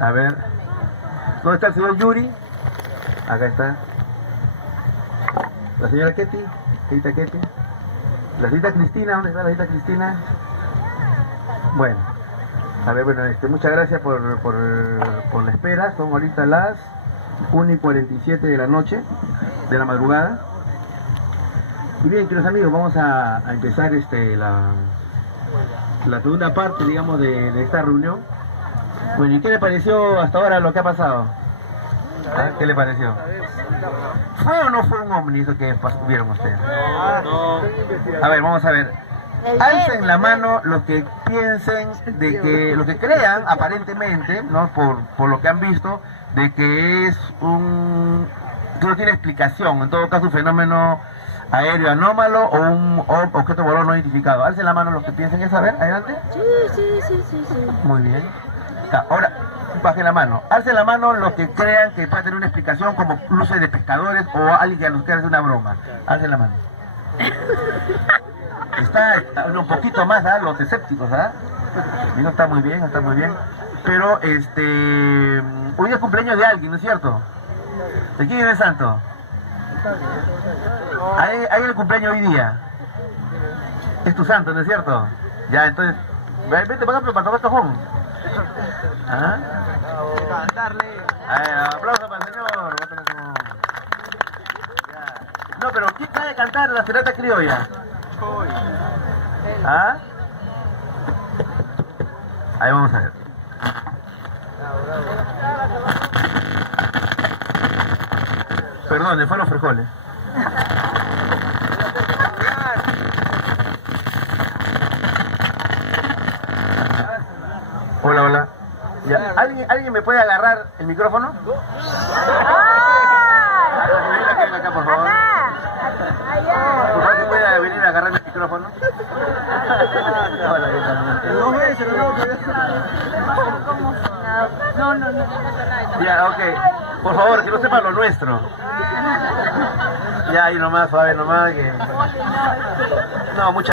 A ver. ¿Dónde está el señor Yuri? Acá está. La señora Ketty. Señorita Ketty. La señorita Cristina. ¿Dónde está la señorita Cristina? Bueno. A ver, bueno, muchas gracias por la espera. Son ahorita las 1:47 de la noche, de la madrugada. Y bien, queridos amigos, vamos a empezar la segunda parte, digamos, de esta reunión. Bueno, ¿y qué le pareció hasta ahora lo que ha pasado? ¿Ah? ¿Qué le pareció? ¿Fue o no fue un ovni eso que vieron ustedes? No. A ver, vamos a ver. Alcen la mano los que piensen de que, los que crean aparentemente, ¿no? Por lo que han visto, de que es que no tiene explicación, en todo caso un fenómeno aéreo anómalo o un objeto volador no identificado. Alcen la mano los que piensen eso, a ver, adelante. Sí. Muy bien. Ahora, bajen la mano. Alcen la mano los que crean que puede tener una explicación como luces de pescadores o alguien que nos quiera hacer una broma. Alcen la mano. Está un poquito más, ¿ah? Los escépticos, ¿ah? Y no está muy bien, está muy bien. Pero, hoy es cumpleaños de alguien, ¿no es cierto? ¿De quién es el santo? ¿Hay el cumpleaños hoy día? Es tu santo, ¿no es cierto? Ya, entonces, vete para acá para tocar cajón. ¿Ah? Aplauso para el señor. No, pero ¿quién sabe cantar la serenata criolla? ¿Ah? Ahí vamos a ver. Perdón, le fueron los frijoles. Hola. Ya. ¿Alguien me puede agarrar el micrófono? Acá, por favor. ¿Por favor, puede venir a agarrar el micrófono? Hola, ¿qué tal? No. Ya, ok. Por favor, que no sepa lo nuestro. Ya, ahí nomás, suave nomás. No, muchas